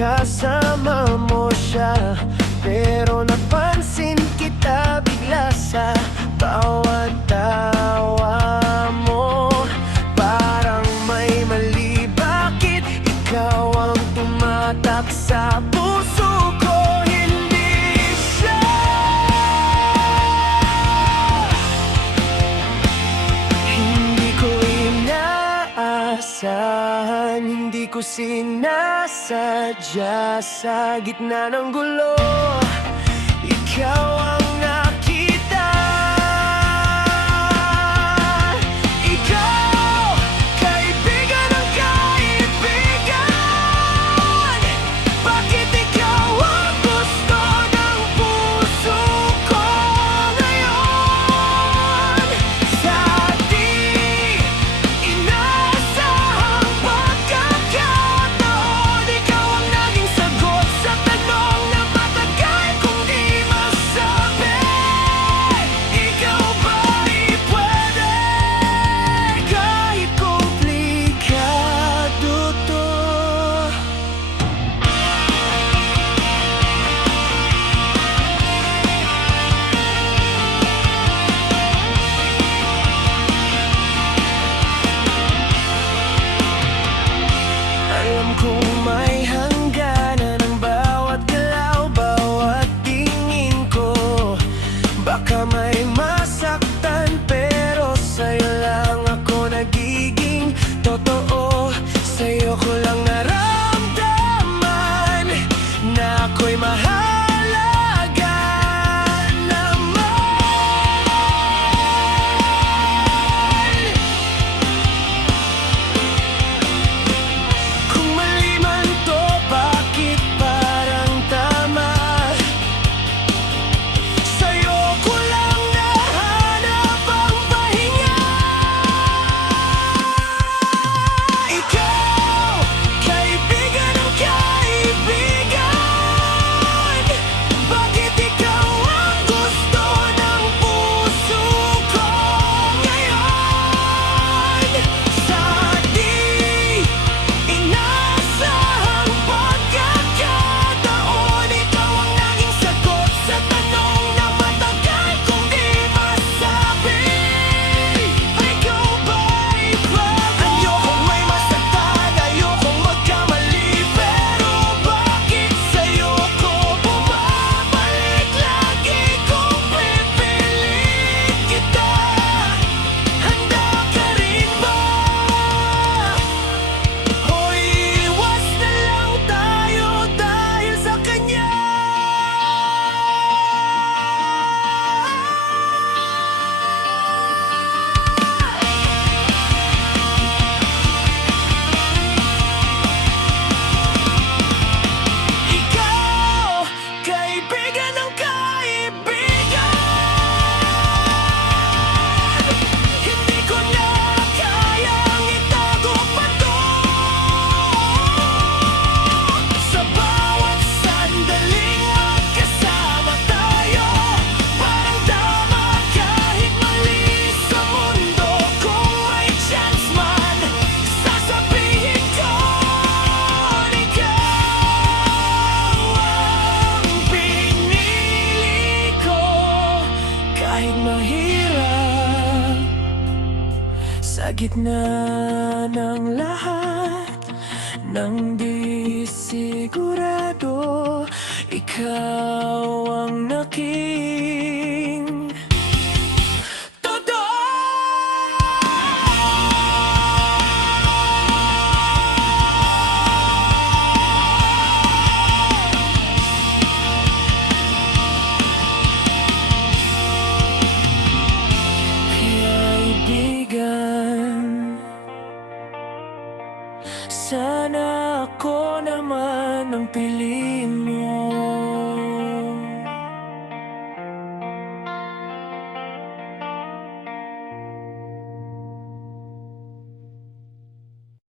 kasama mo siya. Pero napansin kita bigla sa bawat tawa mo. Parang may mali, bakit ikaw ang tumatak sa puso ko? Hindi siya. Hindi ko inaasahan, hindi ko sinasadya. Sa gitna ng gulo, ikaw ang nakita. Ikaw, kaibigan ng kaibigan. Bakit ikaw ang gusto ng puso ko ngayon? Sa di inaasahang pagkakataon, ikaw ang naging sagot sa tanong na matagal kong di masabi. Ikaw ba'y pwede kahit komplikado to? Alam kong may hangganan ang bawat galaw, bawat tingin ko. Baka may masaktan, pero sa'yo lang ako nagiging totoo. Sa'yo ko lang naramdaman na ako'y mahalaga naman. Kung mali man to, bakit parang tama? Sa'yo ko lang nahanap ang pahinga. Ikaw, kaibigan ng kaibigan. Bakit ikaw ang gusto ng puso ko ngayon? Sa di inaasahang pagkakataon, ikaw ang naging sagot sa tanong na matagal kong di masabi. Ikaw ba'y pwede? Ayokong may masaktan, ayokong magkamali, pero bakit sa'yo ko bumabalik? Lagi kong pipilit kita. Handa ka rin ba? O iwas na lang tayo dahil sa kanya? Ikaw, kaibigan ng kaibigan. Hindi ko na kayang itago pa to. Sa bawat sandaling magkasama tayo, parang tama kahit mali sa mundo. Kung may chance man, sasabihin ko, ikaw ang pinili ko. Kahit mahirap, sa gitna ng lahat ng di sigurado, ikaw ang naging totoo. Kaibigan, sana ako naman ang pili.